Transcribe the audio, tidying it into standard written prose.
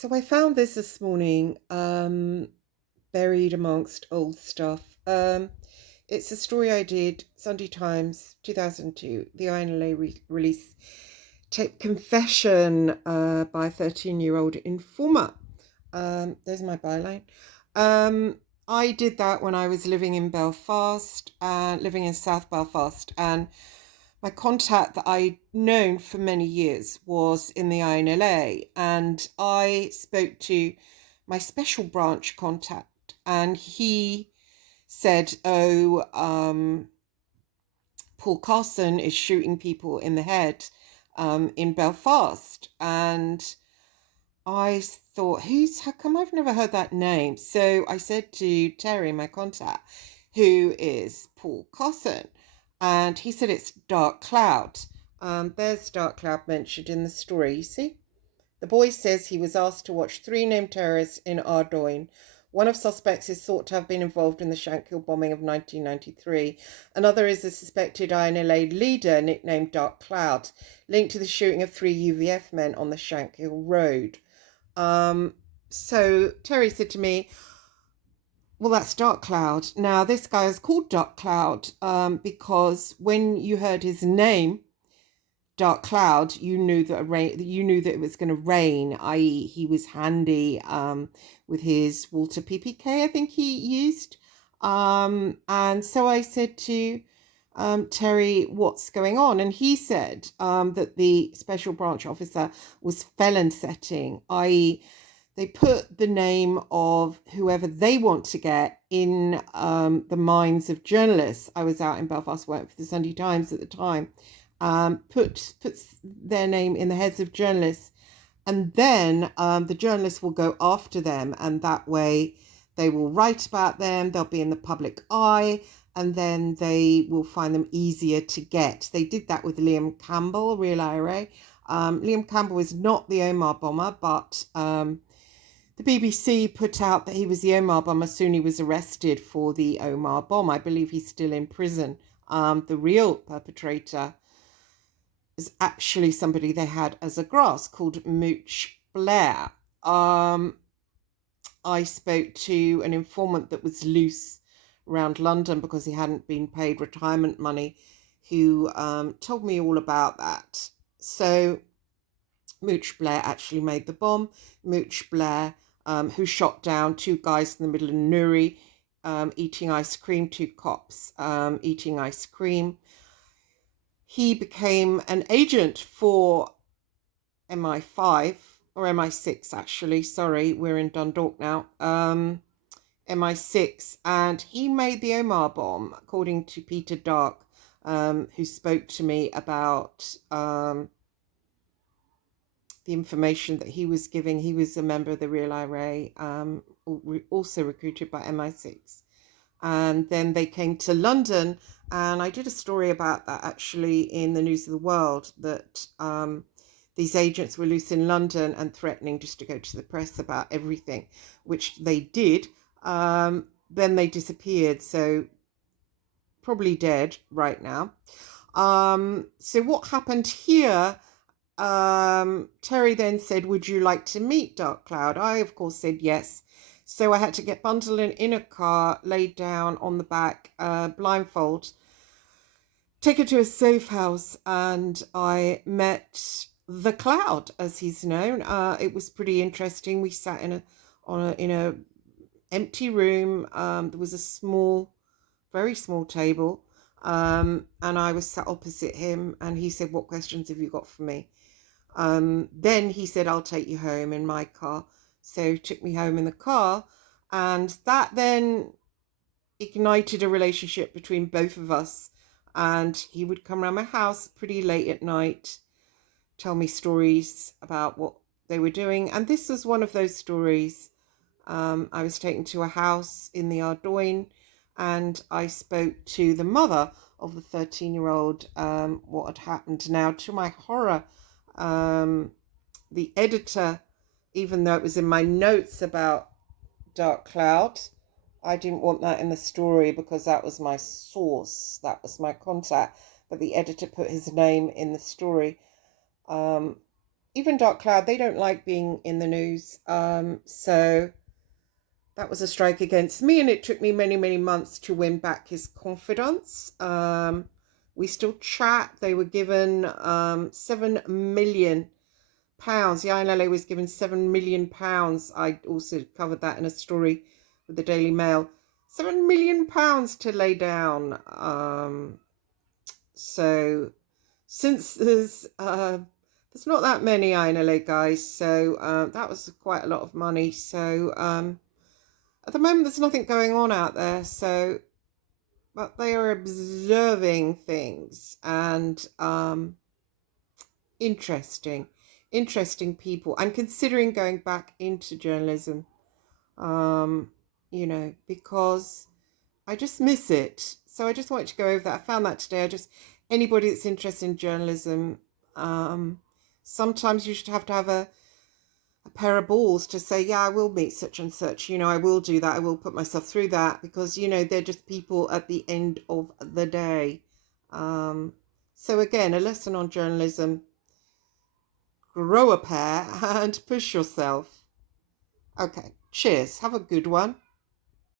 So I found this morning, buried amongst old stuff. It's a story I did, Sunday Times, 2002, the INLA release tape confession by a 13-year-old informer. There's my byline. Um, I did that when I was living in Belfast, living in South Belfast, and my contact that I'd known for many years was in the INLA, and I spoke to my special branch contact, and he said, "Oh, Paul Carson is shooting people in the head in Belfast," and I thought, how come I've never heard that name? So I said to Terry, my contact, who is Paul Carson? And he said it's Dark Cloud. There's Dark Cloud mentioned in the story, you see? The boy says he was asked to watch three named terrorists in Ardoyne. One of suspects is thought to have been involved in the Shankill bombing of 1993. Another is a suspected INLA leader nicknamed Dark Cloud, linked to the shooting of three UVF men on the Shankill Road. So Terry said to me, well, that's Dark Cloud. Now, this guy is called Dark Cloud because when you heard his name, Dark Cloud, you knew that it was going to rain, i.e. he was handy with his Walter PPK, I think he used. And so I said to Terry, what's going on? And he said that the special branch officer was felon setting, i.e. they put the name of whoever they want to get in the minds of journalists. I was out in Belfast working for the Sunday Times at the time. Puts their name in the heads of journalists, and then the journalists will go after them, and that way they will write about them, they'll be in the public eye, and then they will find them easier to get. They did that with Liam Campbell, Real IRA. Liam Campbell was not the Omar bomber, but the BBC put out that he was the Omar bomber. Soon he was arrested for the Omar bomb. I believe he's still in prison. The real perpetrator is actually somebody they had as a grass called Mooch Blair. I spoke to an informant that was loose around London because he hadn't been paid retirement money, who told me all about that. So Mooch Blair actually made the bomb. Mooch Blair, who shot down two guys in the middle of Newry eating ice cream, two cops eating ice cream. He became an agent for MI5, or MI6 actually, sorry, we're in Dundalk now, MI6, and he made the Omar bomb, according to Peter Dark, who spoke to me about the information that he was giving. He was a member of the Real IRA, also recruited by MI6. And then they came to London, and I did a story about that actually in the News of the World, that these agents were loose in London and threatening just to go to the press about everything, which they did. Then they disappeared, so probably dead right now. So what happened here? Terry then said, would you like to meet Dark Cloud? I, of course, said yes. So I had to get bundled in a car, laid down on the back, blindfold, take her to a safe house, and I met the Cloud, as he's known. It was pretty interesting. We sat in a empty room. There was a very small table, and I was sat opposite him. And he said, "What questions have you got for me?" Then he said, "I'll take you home in my car." So he took me home in the car, and that then ignited a relationship between both of us. And he would come around my house pretty late at night, tell me stories about what they were doing. And this was one of those stories. I was taken to a house in the Ardoyne, and I spoke to the mother of the 13-year-old, what had happened. Now, to my horror, the editor, even though it was in my notes about Dark Cloud, I didn't want that in the story because that was my source, that was my contact, but the editor put his name in the story. even Dark Cloud, they don't like being in the news. So that was a strike against me, and it took me many, many months to win back his confidence. We still chat. They were given £7 million. The INLA was given £7 million. I also covered that in a story with the Daily Mail. £7 million to lay down. So since there's not that many INLA guys, so that was quite a lot of money. So at the moment, there's nothing going on out there. So, but they are observing things and interesting, interesting people. I'm considering going back into journalism, um, because I just miss it. So I just wanted to go over that. I found that today. Anybody that's interested in journalism, um, sometimes you should have to have a pair of balls to say, yeah, I will meet such and such. I will do that. I will put myself through that because, they're just people at the end of the day. So again, a lesson on journalism: grow a pair and push yourself. Okay, cheers. Have a good one.